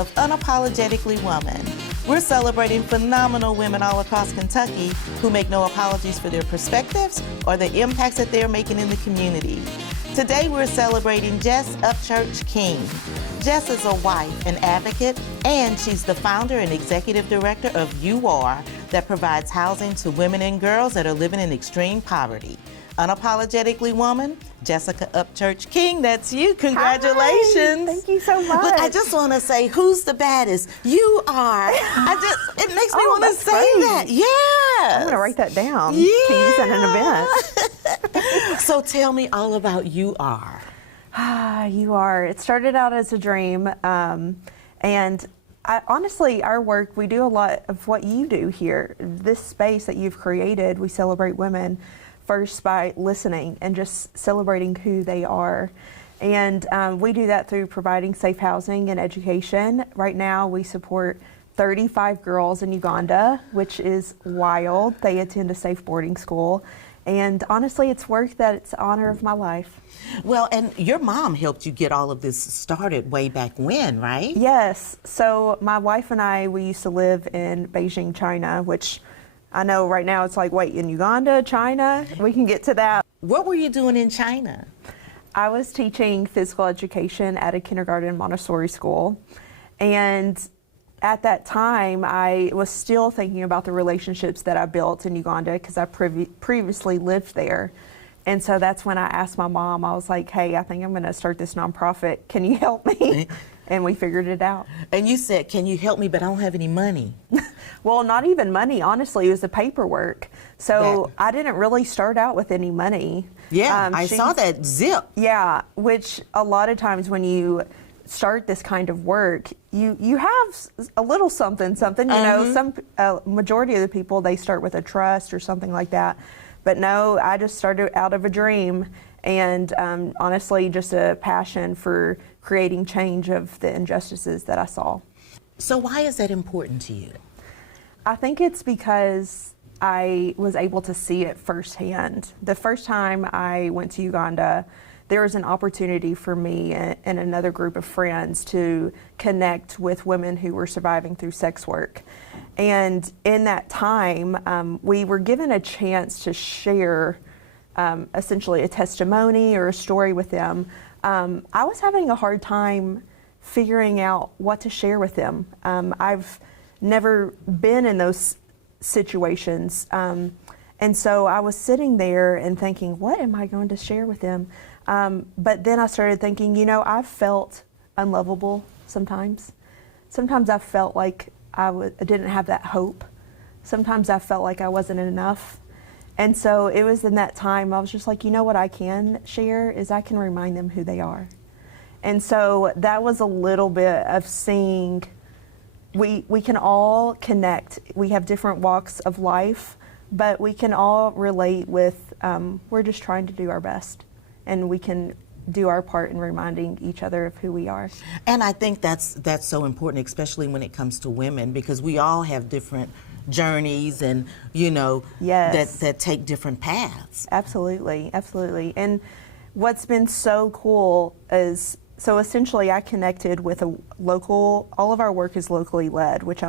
of Unapologetically Woman. We're celebrating phenomenal women all across Kentucky who make no apologies for their perspectives or the impacts that they're making in the community. Today we're celebrating Jess Upchurch-King. Jess is a wife, an advocate, and she's the founder and executive director of You Are, that provides housing to women and girls that are living in extreme poverty. Unapologetically Woman, Jessica Upchurch-King, that's you. Congratulations. Hi, thank you so much. Look, I just want to say, who's the baddest? You are. It makes me want to say that. Yeah. I'm going to write that down Yeah. to use at an event. So tell me all about You Are. You Are. It started out as a dream, and honestly, our work, we do a lot of what you do here. This space that you've created, we celebrate women first by listening and just celebrating who they are. And we do that through providing safe housing and education. Right now, we support 35 girls in Uganda, which is wild. They attend a safe boarding school. And honestly, it's work that it's the honor of my life. Well, and your mom helped you get all of this started way back when, right? Yes. So my wife and I, we used to live in Beijing, China, which I know right now it's like, wait, in Uganda, China? We can get to that. What were you doing in China? I was teaching physical education at a kindergarten Montessori school. And at that time, I was still thinking about the relationships that I built in Uganda because I previously lived there. And so that's when I asked my mom, I was like, hey, I think I'm going to start this nonprofit. Can you help me? And we figured it out. And you said, can you help me, but I don't have any money. Well, not even money, honestly. It was the paperwork. So I didn't really start out with any money. Yeah, I saw that zip. Yeah, which a lot of times when you start this kind of work, you have a little something, you know, some majority of the people, they start with a trust or something like that. But no, I just started out of a dream and honestly just a passion for creating change of the injustices that I saw. So why is that important to you? I think it's because I was able to see it firsthand. The first time I went to Uganda, there was an opportunity for me and another group of friends to connect with women who were surviving through sex work. And in that time, we were given a chance to share essentially a testimony or a story with them. I was having a hard time figuring out what to share with them. I've never been in those situations. And so I was sitting there and thinking, what am I going to share with them? But then I started thinking, you know, I've felt unlovable sometimes. Sometimes I felt like I didn't have that hope. Sometimes I felt like I wasn't enough. And so it was in that time I was just like, you know what I can share is I can remind them who they are. And so that was a little bit of seeing we can all connect. We have different walks of life, but we can all relate with, we're just trying to do our best. And we can do our part in reminding each other of who we are. And I think that's so important, especially when it comes to women, because we all have different journeys and, you know, that take different paths. Absolutely, absolutely. And what's been so cool is, so essentially I connected with a local, all of our work is locally led, which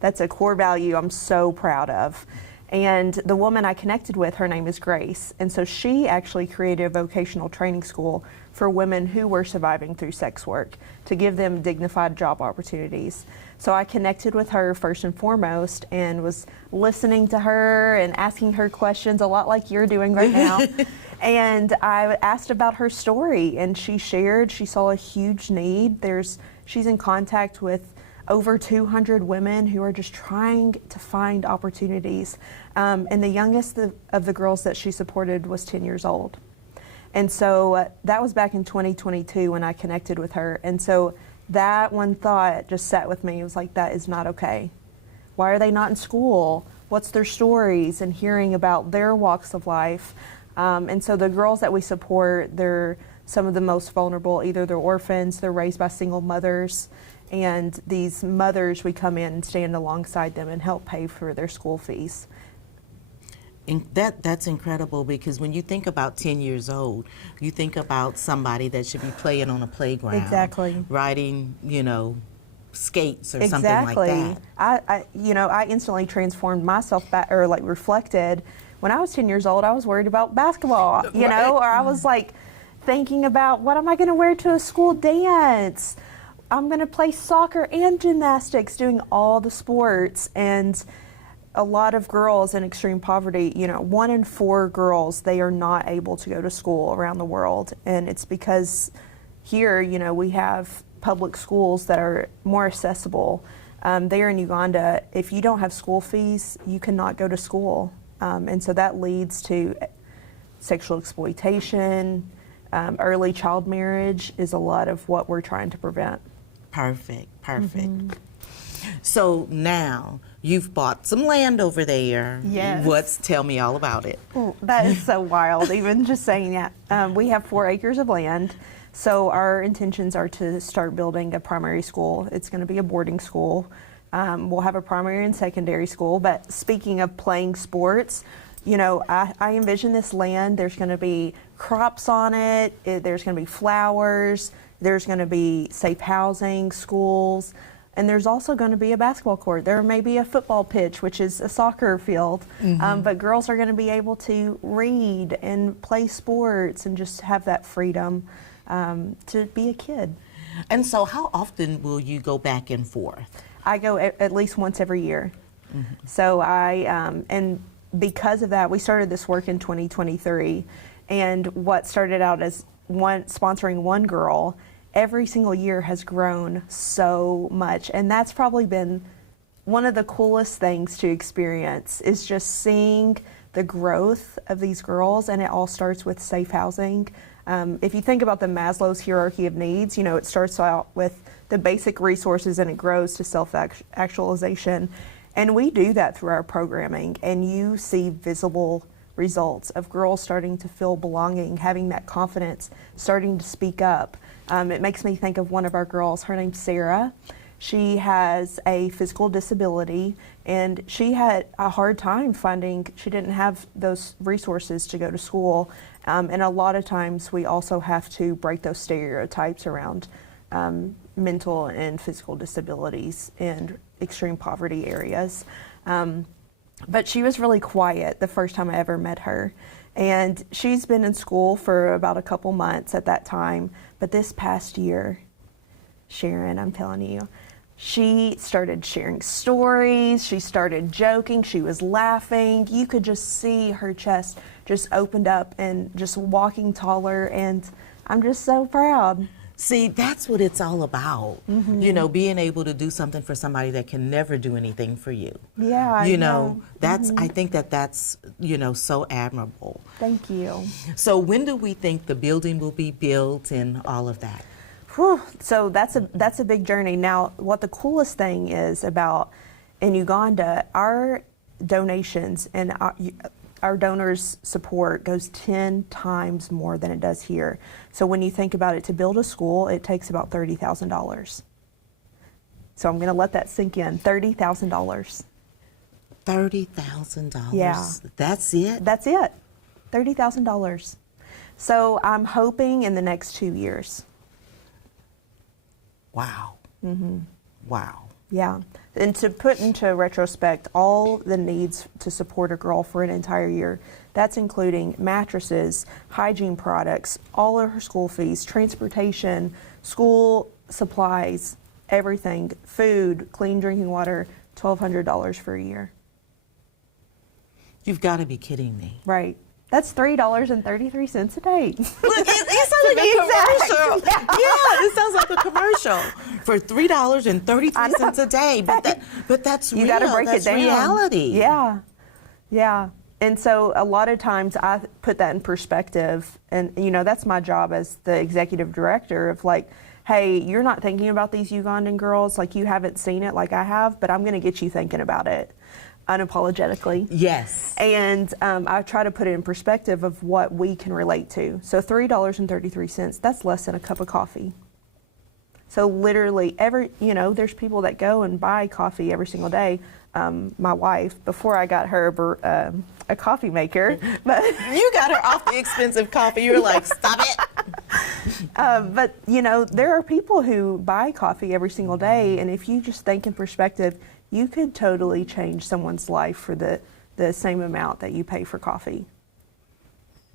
that's a core value I'm so proud of. And the woman I connected with, her name is Grace. And so she actually created a vocational training school for women who were surviving through sex work to give them dignified job opportunities. So I connected with her first and foremost and was listening to her and asking her questions a lot like you're doing right now. And I asked about her story and she shared, she saw a huge need. She's in contact with over 200 women who are just trying to find opportunities. And the youngest of the girls that she supported was 10 years old. And so that was back in 2022 when I connected with her. And so that one thought just sat with me. It was like, that is not okay. Why are they not in school? What's their stories? And hearing about their walks of life. And so the girls that we support, they're some of the most vulnerable. Either they're orphans, they're raised by single mothers. And these mothers, we come in and stand alongside them and help pay for their school fees. And that's incredible, because when you think about 10 years old, you think about somebody that should be playing on a playground. Exactly. Riding, you know, skates or something like that. I instantly transformed myself back, or like reflected. When I was 10 years old, I was worried about basketball, or I was like thinking about, what am I going to wear to a school dance? I'm going to play soccer and gymnastics, doing all the sports. And a lot of girls in extreme poverty, 1 in 4 girls, they are not able to go to school around the world. And it's because here, we have public schools that are more accessible. There in Uganda, if you don't have school fees, you cannot go to school. And so that leads to sexual exploitation. Early child marriage is a lot of what we're trying to prevent. Perfect. So now you've bought some land over there. Yes. Tell me all about it. That is so wild, even just saying that. We have 4 acres of land. So our intentions are to start building a primary school. It's going to be a boarding school. We'll have a primary and secondary school. But speaking of playing sports, I envision this land. There's going to be crops on it. There's going to be flowers. There's going to be safe housing, schools. And there's also going to be a basketball court. There may be a football pitch, which is a soccer field. But girls are going to be able to read and play sports and just have that freedom to be a kid. And so how often will you go back and forth? I go at least once every year. So and because of that, we started this work in 2023. And what started out as sponsoring one girl, every single year has grown so much. And that's probably been one of the coolest things to experience, is just seeing the growth of these girls. And it all starts with safe housing. If you think about the Maslow's hierarchy of needs, it starts out with the basic resources and it grows to self-actualization. And we do that through our programming, and you see visible results of girls starting to feel belonging, having that confidence, starting to speak up. It makes me think of one of our girls. Her name's Sarah. She has a physical disability, and she had a hard time finding, she didn't have those resources to go to school. And a lot of times we also have to break those stereotypes around mental and physical disabilities in extreme poverty areas. But she was really quiet the first time I ever met her. And she's been in school for about a couple months at that time. But this past year, Sharon, I'm telling you, she started sharing stories. She started joking. She was laughing. You could just see her chest just opened up and just walking taller. And I'm just so proud. See, that's what it's all about. Being able to do something for somebody that can never do anything for you. Yeah, I know. That's, I think that's, so admirable. Thank you. So when do we think the building will be built and all of that? Whew. So that's a big journey. Now, what the coolest thing is about in Uganda, our donations and our donors' support goes 10 times more than it does here. So when you think about it, to build a school, it takes about $30,000. So I'm going to let that sink in. $30,000. $30,000? Yeah. That's it? That's it. $30,000. So I'm hoping in the next 2 years. Wow. Wow. Yeah. And to put into retrospect all the needs to support a girl for an entire year, that's including mattresses, hygiene products, all of her school fees, transportation, school supplies, everything, food, clean drinking water, $1,200 for a year. You've got to be kidding me. Right. That's $3.33 a day. Look, it sounds like a commercial. Yeah, it sounds like a commercial for $3.33 a day. But that's real. You got to break that's it down. Reality. Yeah, yeah. And so a lot of times I put that in perspective, and that's my job as the executive director of like, hey, you're not thinking about these Ugandan girls, like you haven't seen it like I have, but I'm going to get you thinking about it. Unapologetically. Yes. And I try to put it in perspective of what we can relate to. So $3.33, that's less than a cup of coffee. So literally there's people that go and buy coffee every single day. My wife, before I got her a coffee maker. But you got her off the expensive coffee. You were like, stop it. But, you know, there are people who buy coffee every single day, and if you just think in perspective, you could totally change someone's life for the same amount that you pay for coffee.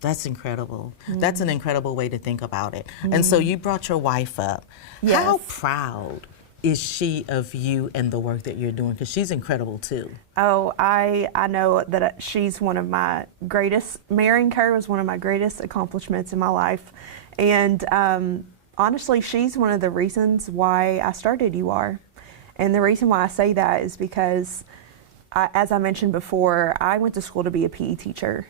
That's incredible. That's an incredible way to think about it. And so you brought your wife up. Yes. How proud is she of you and the work that you're doing? Because she's incredible too. Oh, I know that she's one of my greatest, marrying her was one of my greatest accomplishments in my life. And honestly, she's one of the reasons why I started UR. And the reason why I say that is because, as I mentioned before, I went to school to be a PE teacher.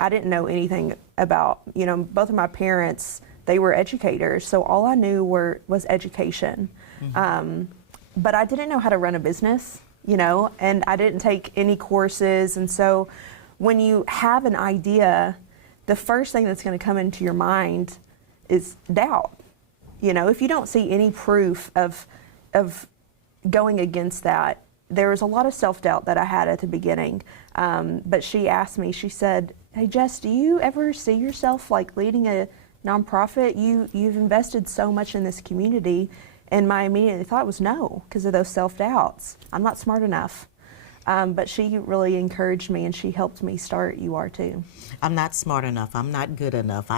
I didn't know anything about, you know, both of my parents, they were educators, so all I knew was education. But I didn't know how to run a business, you know, and I didn't take any courses. And so when you have an idea, the first thing that's going to come into your mind is doubt. You know, if you don't see any proof of going against that, there was a lot of self-doubt that I had at the beginning. But she asked me, she said, "Hey Jess, do you ever see yourself like leading a nonprofit? You've invested so much in this community." And my immediate thought was no, because of those self-doubts. I'm not smart enough. But she really encouraged me, and she helped me start UR too. I'm not smart enough. I'm not good enough.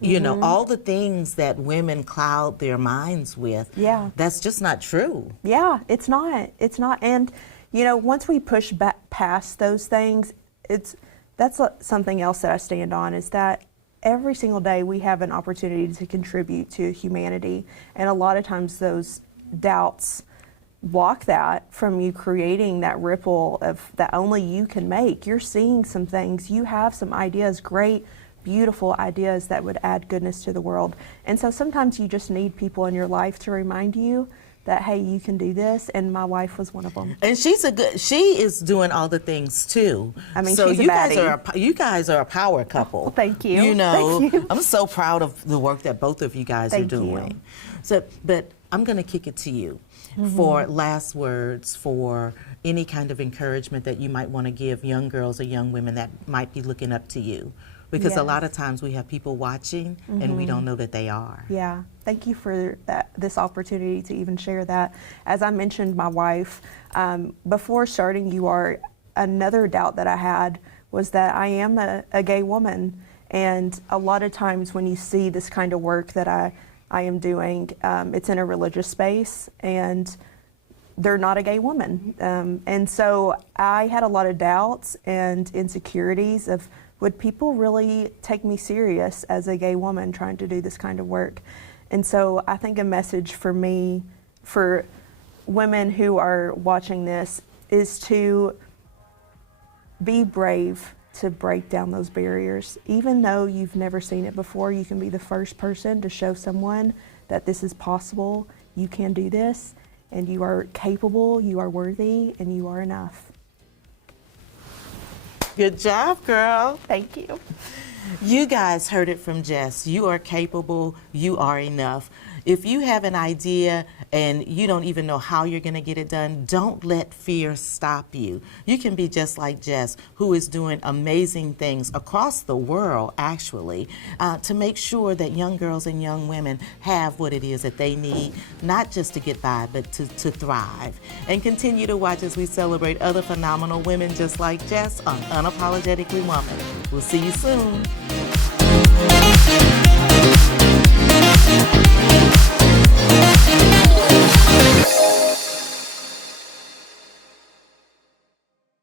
You know, all the things that women cloud their minds with. Yeah. That's just not true. Yeah, it's not. It's not. And, you know, once we push back past those things, that's something else that I stand on, is that every single day we have an opportunity to contribute to humanity. And a lot of times those doubts block that from you creating that ripple of that only you can make. You're seeing some things, you have some ideas, great, beautiful ideas that would add goodness to the world. And so sometimes you just need people in your life to remind you that, hey, you can do this, and my wife was one of them. And she is doing all the things too. I mean, so she's a baddie. you guys are a power couple. Oh, thank you. You know, Thank you. I'm so proud of the work that both of you guys are doing. So, but I'm going to kick it to you for last words, for any kind of encouragement that you might want to give young girls or young women that might be looking up to you. Because a lot of times we have people watching and we don't know that they are. Yeah, thank you for this opportunity to even share that. As I mentioned, my wife, before starting UR, another doubt that I had was that I am a gay woman. And a lot of times when you see this kind of work that I am doing, it's in a religious space, and they're not a gay woman. And so I had a lot of doubts and insecurities of, would people really take me serious as a gay woman trying to do this kind of work? And so I think a message for me, for women who are watching this, is to be brave to break down those barriers. Even though you've never seen it before, you can be the first person to show someone that this is possible, you can do this, and you are capable, you are worthy, and you are enough. Good job, girl. Thank you. You guys heard it from Jess. You are capable. You are enough. If you have an idea and you don't even know how you're going to get it done, don't let fear stop you. You can be just like Jess, who is doing amazing things across the world, actually, to make sure that young girls and young women have what it is that they need, not just to get by, but to thrive. And continue to watch as we celebrate other phenomenal women just like Jess on Unapologetically Woman. We'll see you soon.